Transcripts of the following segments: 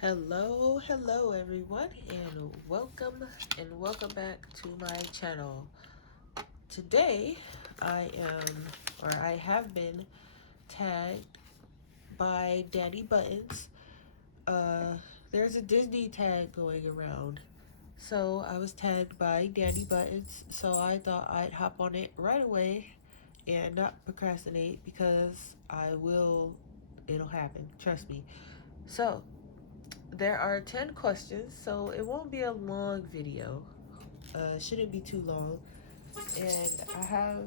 Hello everyone, and welcome back to my channel. Today I have been tagged by Danny Buttons. Uh there's a Disney tag going around. So I was tagged by Danny Buttons, so I thought I'd hop on it right away and not procrastinate because it'll happen, trust me. So there are 10 questions, so it won't be a long video. Shouldn't be too long. And I have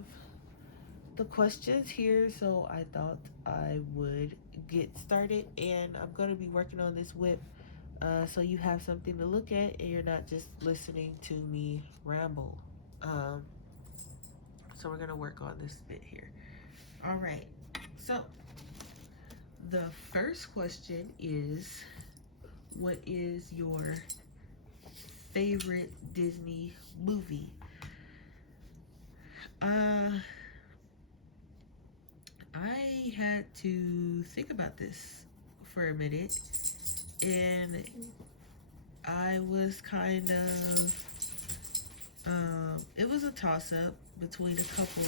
the questions here, so I thought I would get started. And I'm going to be working on this whip so you have something to look at and you're not just listening to me ramble. Um, so we're going to work on this bit here. All right. So the first question is, what is your favorite Disney movie? Uh, I had to think about this for a minute, and I was kind of, it was a toss up between a couple,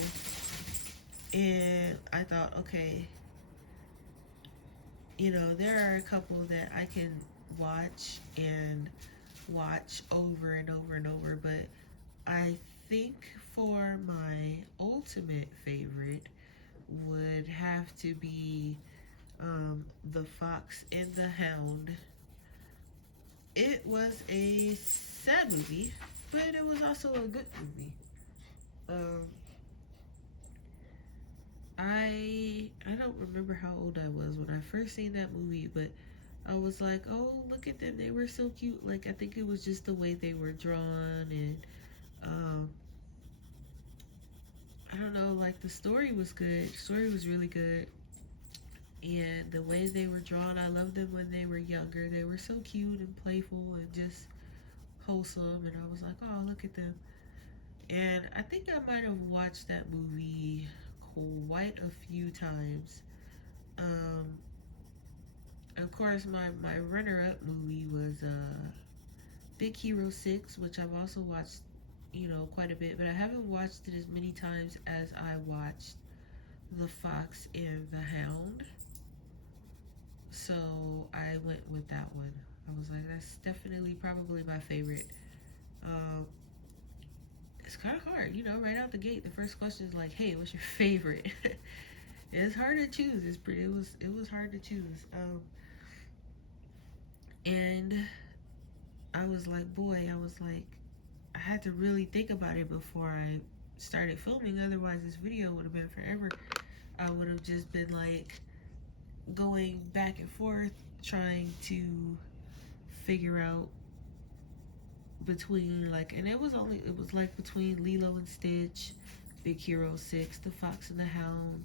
and I thought, okay, there are a couple that I can watch and watch over and over and over, but I think for my ultimate favorite would have to be The Fox and the Hound. It was a sad movie, but it was also a good movie. Um, I don't remember how old I was when I first seen that movie, but I was like, oh, look at them, they were so cute. Like, I think it was just the way they were drawn, and um, I don't know, like the story was good. The story was really good. And the way they were drawn, I loved them when they were younger. They were so cute and playful and just wholesome. And I was like, oh, look at them. And I think I might have watched that movie quite a few times. Um, of course, my runner-up movie was Big Hero 6, which I've also watched, quite a bit. But I haven't watched it as many times as I watched The Fox and the Hound. So I went with that one. I was like, that's definitely probably my favorite. Um, it's kind of hard, right out the gate. The first question is like, hey, what's your favorite? It's hard to choose. It was hard to choose. And I was like, boy, I had to really think about it before I started filming. Otherwise, this video would have been forever. I would have just been like going back and forth trying to figure out between, like, and it was like between Lilo and Stitch, Big Hero 6, The Fox and the Hound.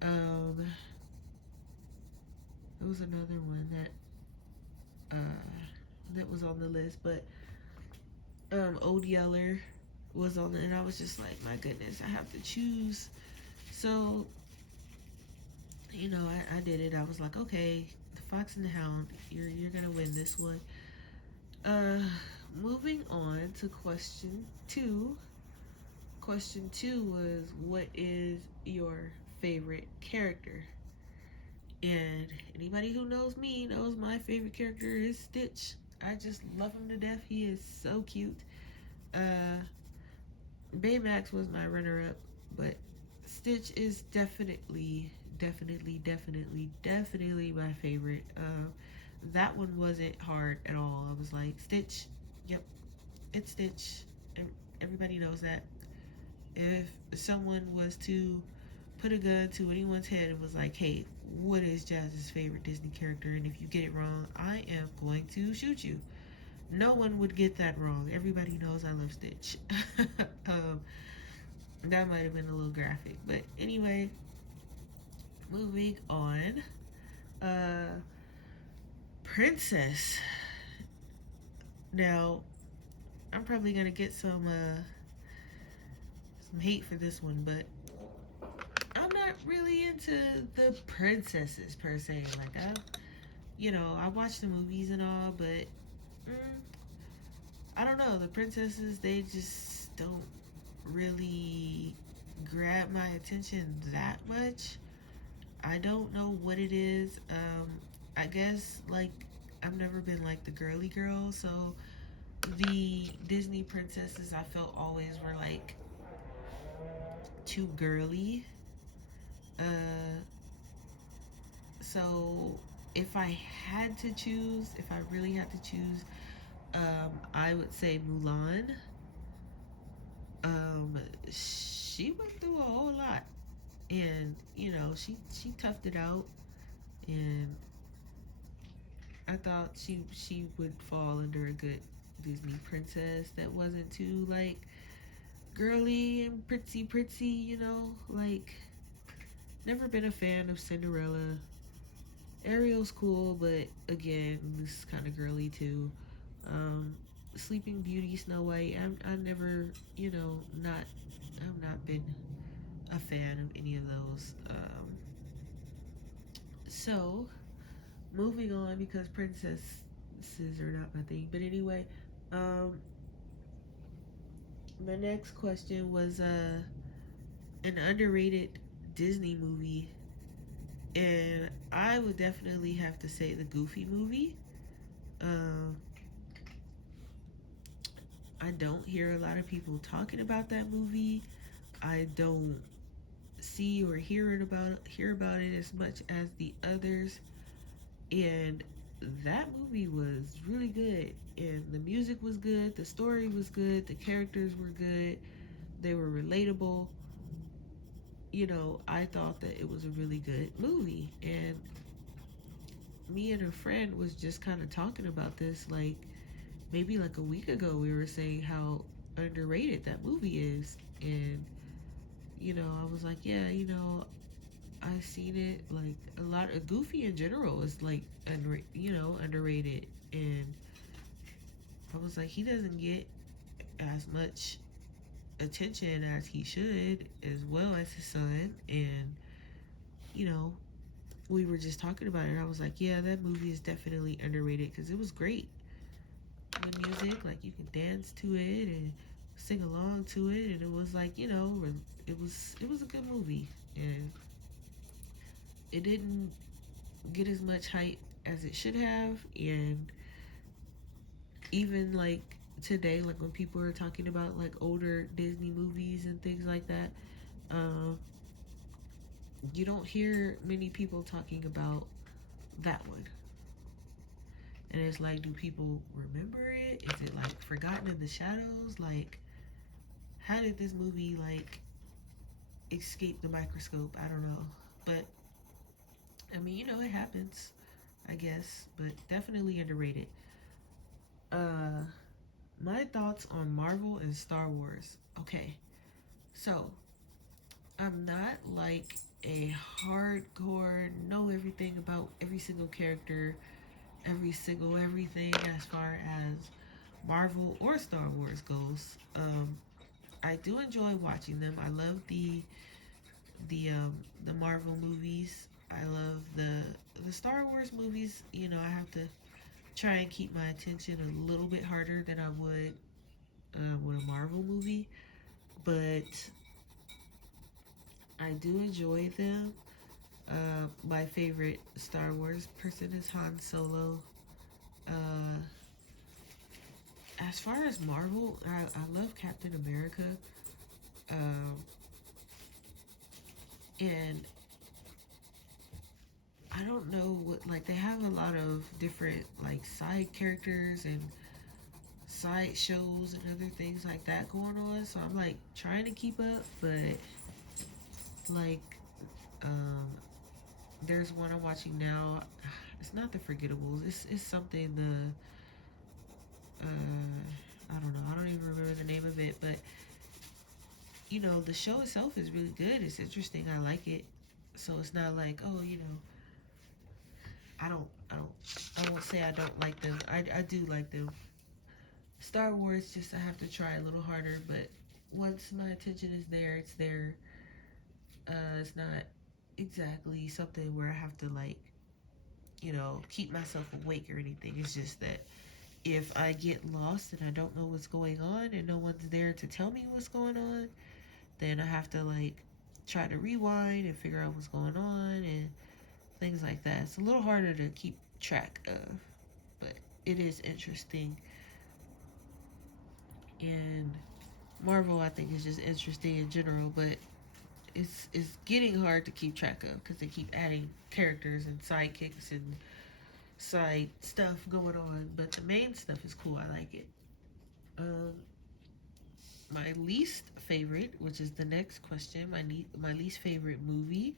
There was another one that was on the list, but Old Yeller was on it, and I was just like, my goodness, I have to choose. So I did it. I was like, okay, The Fox and the Hound, you're gonna win this one. uh Moving on to question two. Question two was, what is your favorite character? And anybody who knows me knows my favorite character is Stitch. I just love him to death. He is so cute. uh Baymax was my runner-up, but Stitch is definitely my favorite. That one wasn't hard at all. I was like, Stitch, yep, it's Stitch. Everybody knows that. If someone was to put a gun to anyone's head and was like, hey, what is Jazz's favorite Disney character? And if you get it wrong, I am going to shoot you. No one would get that wrong. Everybody knows I love Stitch. um, that might have been a little graphic. But anyway, moving on. Uh, Princess. Now, I'm probably going to get some hate for this one, but I'm not really into the princesses per se. Like, you know, I watch the movies and all, but mm, I don't know. The princesses, they just don't really grab my attention that much. I don't know what it is. I guess like I've never been like the girly girl, so the Disney princesses I felt always were like too girly. Uh, so if I had to choose, if I really had to choose, I would say Mulan. She went through a whole lot, and you know she toughed it out, and I thought she would fall under a good Disney princess that wasn't too like girly and pretty, you know, like never been a fan of Cinderella. Ariel's cool, but again, this is kind of girly too. Um, Sleeping Beauty, Snow White. I never, you know, not I've not been a fan of any of those. So moving on because princesses are not my thing. But anyway, um, my next question was an underrated Disney movie, and I would definitely have to say the Goofy movie. Um, I don't hear a lot of people talking about that movie. I don't see or hear about it as much as the others, and that movie was really good. And the music was good, the story was good, the characters were good, they were relatable. You know, I thought that it was a really good movie, and me and a friend was just kind of talking about this like maybe like a week ago. We were saying how underrated that movie is, and you know, I was like, yeah, you know, I seen it like a lot of Goofy in general is like you know, underrated, and I was like, he doesn't get as much attention as he should, as well as his son, and you know, we were just talking about it. I was like, yeah, that movie is definitely underrated because it was great. The music, like you can dance to it and sing along to it, and it was like, you know, it was a good movie, and it didn't get as much hype as it should have. And even like today, like when people are talking about like older Disney movies and things like that, um, you don't hear many people talking about that one. And it's like, do people remember it? Is it like forgotten in the shadows? Like, how did this movie like escape the microscope? I don't know. But I mean, you know, it happens, I guess. But definitely underrated. Uh, my thoughts on Marvel and Star Wars. Okay, so I'm not like a hardcore know everything about every single character, every single everything as far as Marvel or Star Wars goes. I do enjoy watching them. I love the um, the Marvel movies. I love the Star Wars movies. You know, I have to try and keep my attention a little bit harder than I would with a Marvel movie, but I do enjoy them. My favorite Star Wars person is Han Solo. Uh, as far as Marvel, I love Captain America. Um, and I don't know what, like, they have a lot of different, like, side characters and side shows and other things like that going on. So I'm, like, trying to keep up, but, like, um, there's one I'm watching now. It's not The Forgettables. It's something, I don't know. I don't even remember the name of it, but, you know, the show itself is really good. It's interesting. I like it. So it's not like, oh, you know, I won't say I don't like them. I do like them. Star Wars, just I have to try a little harder, but once my attention is there, it's there. It's not exactly something where I have to like keep myself awake or anything. It's just that if I get lost and I don't know what's going on and no one's there to tell me what's going on, then I have to like try to rewind and figure out what's going on and things like that. It's a little harder to keep track of, but it is interesting. And Marvel, I think, is just interesting in general, but it's getting hard to keep track of because they keep adding characters and sidekicks and side stuff going on. But the main stuff is cool. I like it. Um, my least favorite, which is the next question, my least favorite movie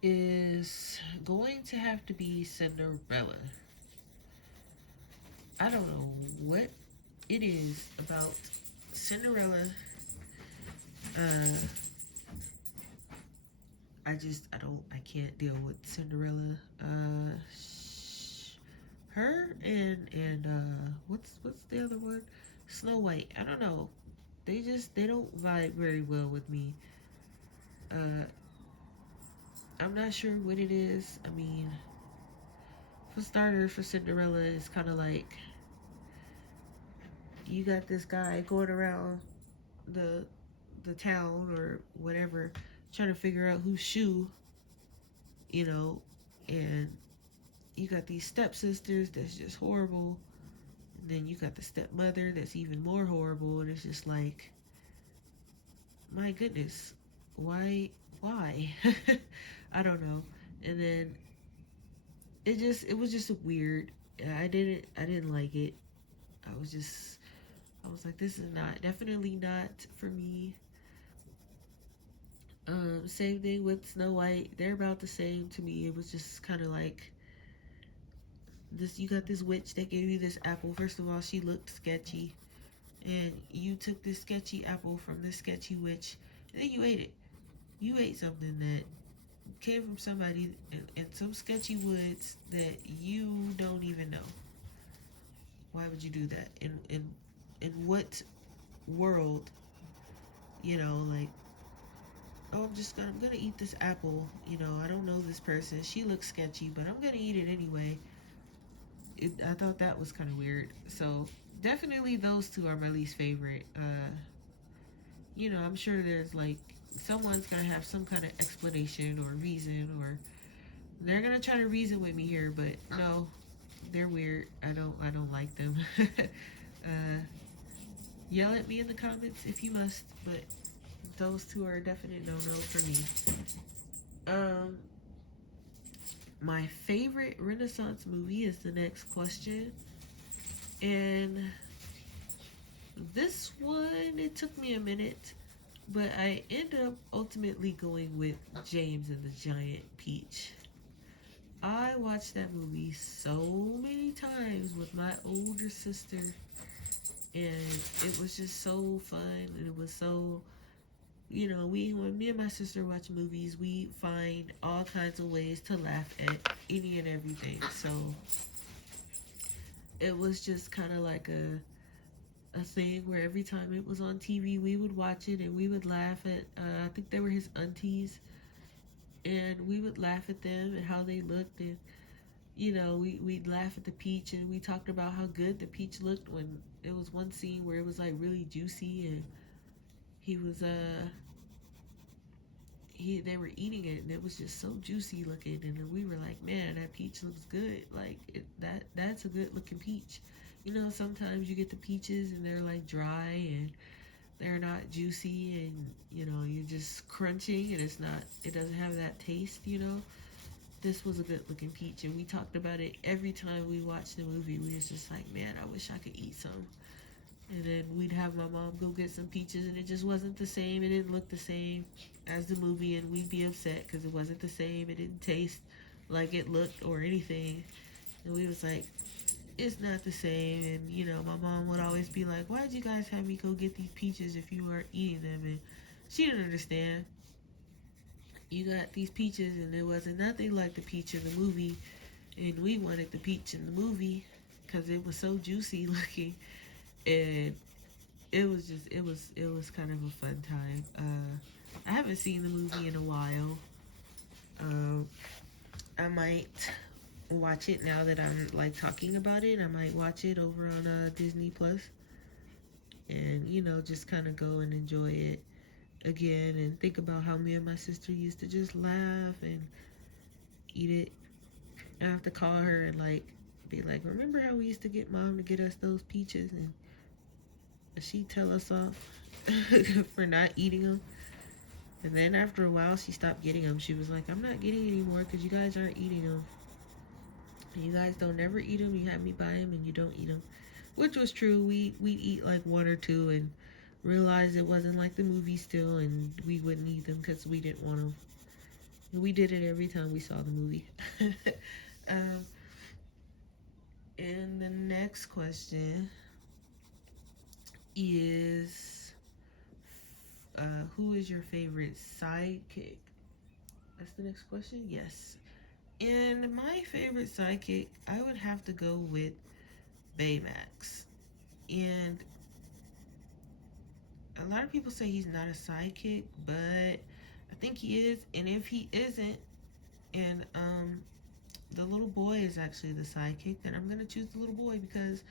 is going to have to be Cinderella. I don't know what it is about Cinderella. Uh, I can't deal with Cinderella. Her and what's the other one? Snow White. I don't know. They don't vibe very well with me. Uh, I'm not sure what it is. I mean, for starters, for Cinderella, it's kind of like you got this guy going around the the town or whatever, trying to figure out whose shoe, you know, and you got these stepsisters that's just horrible. And then you got the stepmother that's even more horrible, and it's just like, my goodness, why? I don't know. And then it was just weird. I didn't like it. I was like, this is not, definitely not for me. Same thing with Snow White. They're about the same to me. It was just kind of like this. You got this witch that gave you this apple. First of all, she looked sketchy, and you took this sketchy apple from this sketchy witch, and then you ate it. You ate something that came from somebody in some sketchy woods that you don't even know. Why would you do that? In what world? Like, oh, I'm gonna eat this apple. I don't know this person. She looks sketchy, but I'm gonna eat it anyway. I thought that was kind of weird. So definitely those two are my least favorite. I'm sure there's like someone's gonna have some kind of explanation or reason, or they're gonna try to reason with me here, but no, they're weird. I don't like them. uh, Yell at me in the comments if you must, but those two are a definite no-no for me. Um, my favorite Renaissance movie is the next question. And this one, it took me a minute, but I ended up ultimately going with James and the Giant Peach. I watched that movie so many times with my older sister, and it was just so fun, and it was so, when me and my sister watch movies, we find all kinds of ways to laugh at any and everything. So it was just kind of like a thing where every time it was on TV, we would watch it and we would laugh at, I think they were his aunties, and we would laugh at them and how they looked, and we'd laugh at the peach, and we talked about how good the peach looked when it was one scene where it was like really juicy, and he was they were eating it, and it was just so juicy looking, and we were like, man, that peach looks good. Like that's a good looking peach. Sometimes you get the peaches and they're like dry and they're not juicy, and you're just crunching, and it doesn't have that taste. This was a good looking peach, and we talked about it every time we watched the movie. We was just like, man, I wish I could eat some. And then we'd have my mom go get some peaches, and it just wasn't the same. It didn't look the same as the movie, and we'd be upset because it wasn't the same. It didn't taste like it looked or anything. And we was like, it's not the same. And my mom would always be like, why'd you guys have me go get these peaches if you weren't eating them? And she didn't understand. You got these peaches, and it wasn't nothing like the peach in the movie, and we wanted the peach in the movie because it was so juicy looking, and it was kind of a fun time. I haven't seen the movie in a while. I might watch it now that I'm like talking about it. I might watch it over on Disney Plus, and just kind of go and enjoy it again and think about how me and my sister used to just laugh and eat it. I have to call her and like be like, remember how we used to get mom to get us those peaches, and she'd tell us off for not eating them. And then after a while, she stopped getting them. She was like, I'm not getting anymore because you guys aren't eating them. You guys don't never eat them. You have me buy them and you don't eat them. Which was true. We'd eat like one or two and realize it wasn't like the movie still, and we wouldn't eat them because we didn't want them. And we did it every time we saw the movie. um, and the next question is, who is your favorite sidekick? That's the next question. Yes. And my favorite sidekick, I would have to go with Baymax. And a lot of people say he's not a sidekick, but I think he is. And if he isn't, and the little boy is actually the sidekick, then I'm gonna choose the little boy because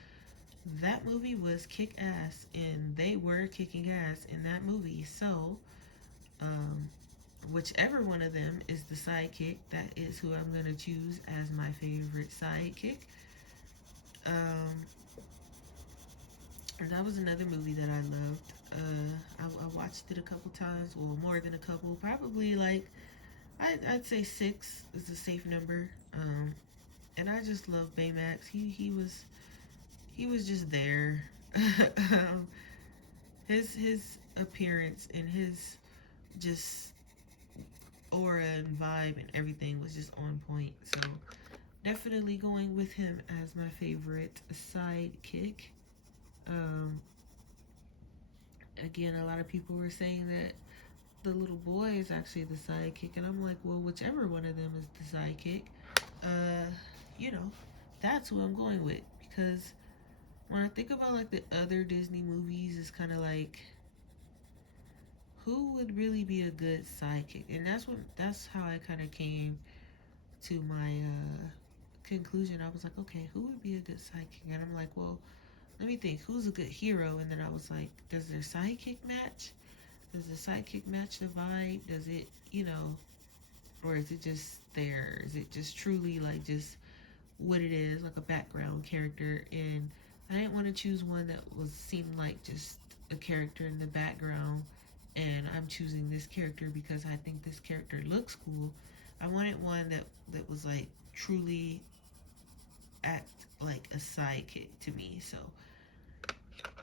that movie was kick ass, and they were kicking ass in that movie. So, um, whichever one of them is the sidekick, that is who I'm gonna choose as my favorite sidekick. Um, that was another movie that I loved. I watched it a couple times, or more than a couple, probably like I'd say six is a safe number. And I just love Baymax. He was just there. um, his appearance and his just aura and vibe and everything was just on point. So definitely going with him as my favorite sidekick. Um, Again, a lot of people were saying that the little boy is actually the sidekick, and I'm like, well, whichever one of them is the sidekick, uh, you know, that's who I'm going with. Because when I think about like the other Disney movies, it's kind of like, who would really be a good sidekick? And that's how I kind of came to my conclusion. I was like, okay, who would be a good sidekick? And I'm like, well, let me think, who's a good hero? And then I was like, does their sidekick match? Does the sidekick match the vibe? Does it, or is it just there? Is it just truly like just what it is, like a background character? And I didn't want to choose one that was seemed like just a character in the background, and I'm choosing this character because I think this character looks cool. I wanted one that was like truly act like a sidekick to me. So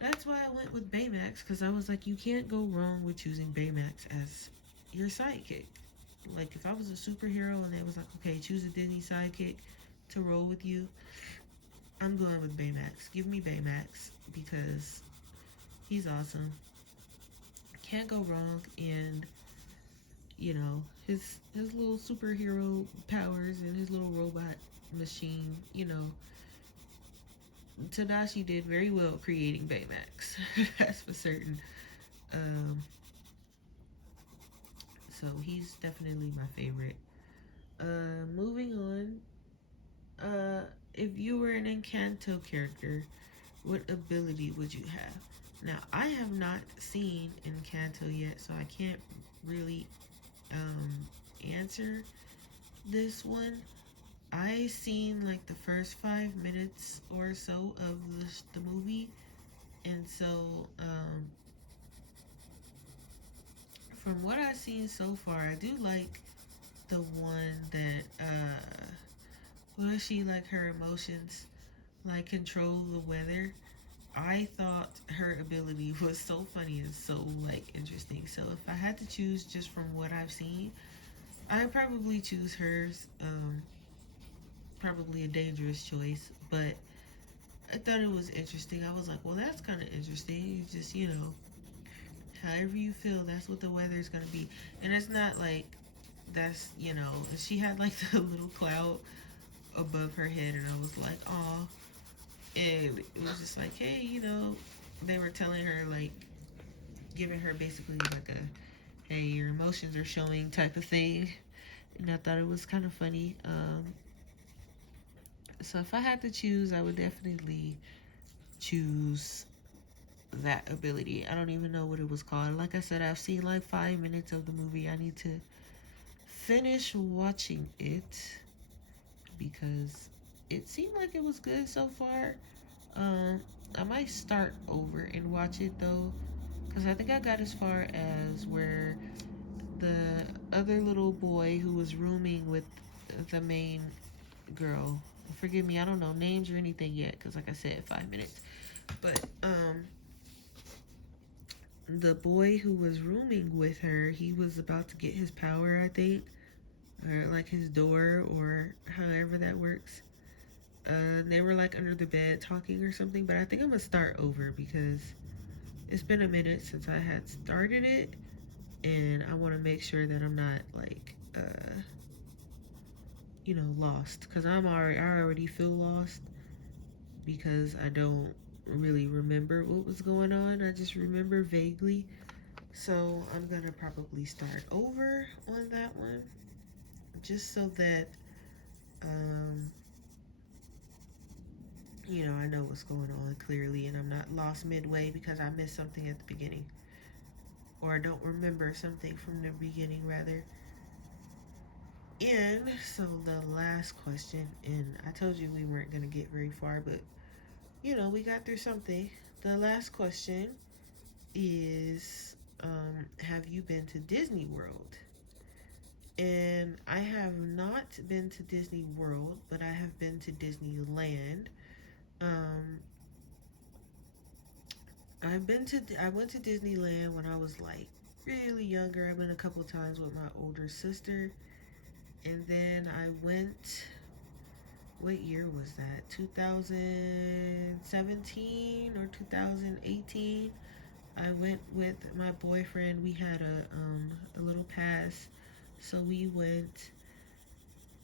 that's why I went with Baymax, because I was like, you can't go wrong with choosing Baymax as your sidekick. Like, if I was a superhero and they was like, okay, choose a Disney sidekick to roll with you, I'm going with Baymax. Give me Baymax because he's awesome. Can't go wrong, and his little superhero powers and his little robot machine. Tadashi did very well creating Baymax. That's for certain. Um, so he's definitely my favorite. Moving on. If you were an Encanto character, what ability would you have? Now, I have not seen Encanto yet, so I can't really answer this one. I seen like the first 5 minutes or so of the movie, and so from what I've seen so far, I do like the one that she like her emotions like control the weather. I thought her ability was so funny and so like interesting. So if I had to choose just from what I've seen, I'd probably choose hers. Probably a dangerous choice, but I thought it was interesting. I was like, well, that's kind of interesting. You just, however you feel, that's what the weather is going to be. And it's not like that's, she had like the little cloud above her head, and I was like, oh. And it was just like, hey, they were telling her, like, giving her basically like a, hey, your emotions are showing type of thing. And I thought it was kind of funny. So if I had to choose, I would definitely choose that ability. I don't even know what it was called. Like I said, I've seen like 5 minutes of the movie. I need to finish watching it because it seemed like it was good so far. Um, I might start over and watch it though, because I think I got as far as where the other little boy who was rooming with the main girl. Forgive me, I don't know names or anything yet, because like I said, 5 minutes. But the boy who was rooming with her, he was about to get his power, I think, or like his door, or however that works. They were like under the bed talking or something, but I think I'm gonna start over because it's been a minute since I had started it, and I want to make sure that I'm not like, lost. Because I already feel lost because I don't really remember what was going on. I just remember vaguely. So I'm gonna probably start over on that one, just so that um, I know what's going on clearly, and I'm not lost midway because I missed something at the beginning, or I don't remember something from the beginning, rather. And so the last question, and I told you we weren't gonna get very far, but we got through something. The last question is, have you been to Disney World? And I have not been to Disney World, but I have been to Disneyland. Um, I went to Disneyland when I was like really younger. I went a couple of times with my older sister, and then I went. What year was that? 2017 or 2018? I went with my boyfriend. We had a little pass, so we went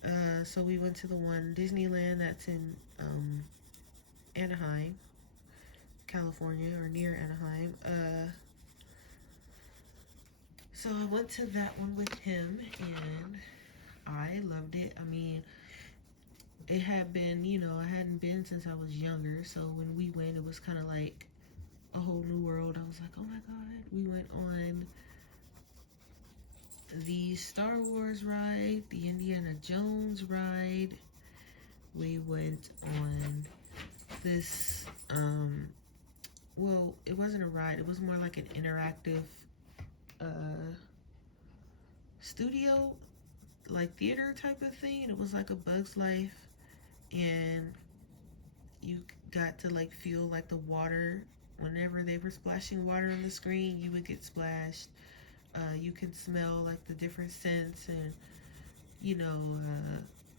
to the one Disneyland that's in Anaheim, California, or near Anaheim. So I went to that one with him, and I loved it. I mean, it had been, I hadn't been since I was younger, so when we went, it was kind of like a whole new world. I was like, oh my god. We went on the Star Wars ride, the Indiana Jones ride. We went on this, well, it wasn't a ride, it was more like an interactive uh, studio, like theater type of thing. It was like a Bug's Life, and you got to like feel like the water. Whenever they were splashing water on the screen, you would get splashed. You can smell like the different scents, and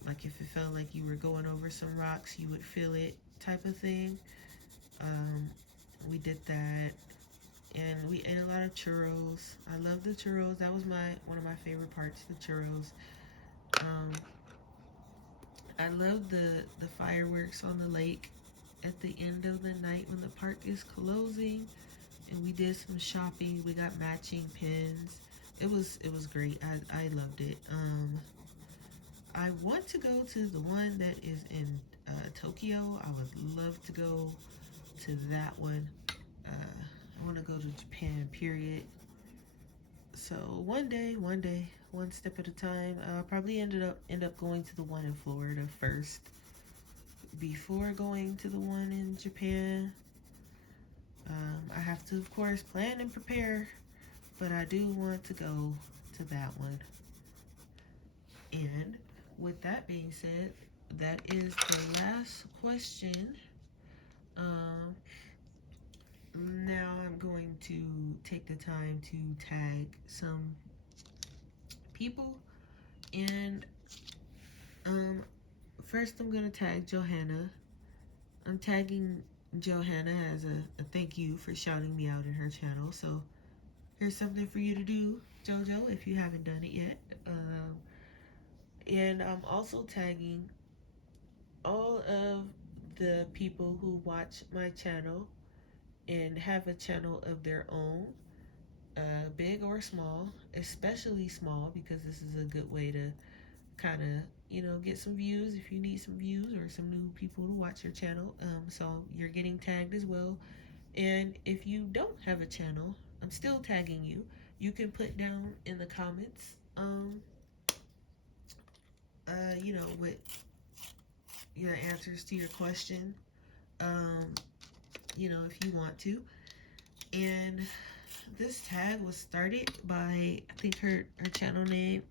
like if it felt like you were going over some rocks, you would feel it, type of thing. Um, we did that, and we ate a lot of churros. I love the churros. That was my one of my favorite parts, the churros. Um, I love the fireworks on the lake at the end of the night when the park is closing. And we did some shopping. We got matching pins. It was great. I loved it. I want to go to the one that is in Tokyo. I would love to go to that one. I want to go to Japan, period. So one day, one step at a time. I'll probably end up going to the one in Florida first before going to the one in Japan. I have to, of course, plan and prepare, but I do want to go to that one. And with that being said, that is the last question. Um, Now I'm going to take the time to tag some people, and first I'm gonna tag Johanna. I'm tagging Johanna as a thank you for shouting me out in her channel. So here's something for you to do, Jojo, if you haven't done it yet. And I'm also tagging all of the people who watch my channel and have a channel of their own, big or small, especially small, because this is a good way to kind of, you know, get some views if you need some views or some new people to watch your channel. So you're getting tagged as well. And if you don't have a channel, I'm still tagging you. You can put down in the comments, you know, with your answers to your question, um, you know, if you want to. And this tag was started by, I think her channel name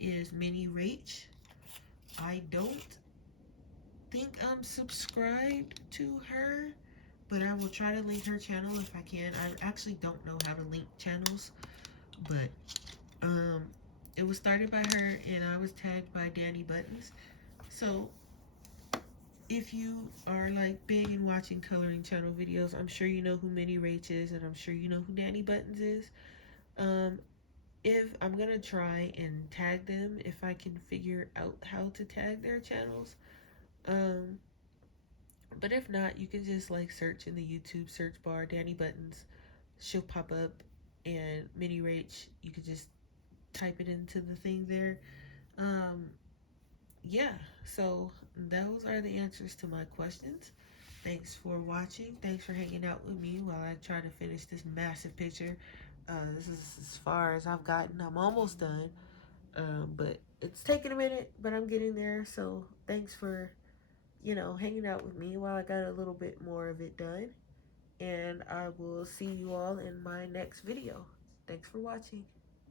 is Minnie Rach. I don't think I'm subscribed to her, but I will try to link her channel if I can. I actually don't know how to link channels, but it was started by her and I was tagged by Danny Buttons. So if you are like big in watching coloring channel videos, I'm sure you know who Minnie Rach is, and I'm sure you know who Danny Buttons is. Um, if I'm gonna try and tag them, if I can figure out how to tag their channels. Um, but if not, you can just like search in the YouTube search bar Danny Buttons. She'll pop up, and Minnie Rach. You could just type it into the thing there. Um, yeah. So those are the answers to my questions. Thanks for watching. Thanks for hanging out with me while I try to finish this massive picture. This is as far as I've gotten. I'm almost done. But it's taking a minute, but I'm getting there. So thanks for, you know, hanging out with me while I got a little bit more of it done. And I will see you all in my next video. Thanks for watching.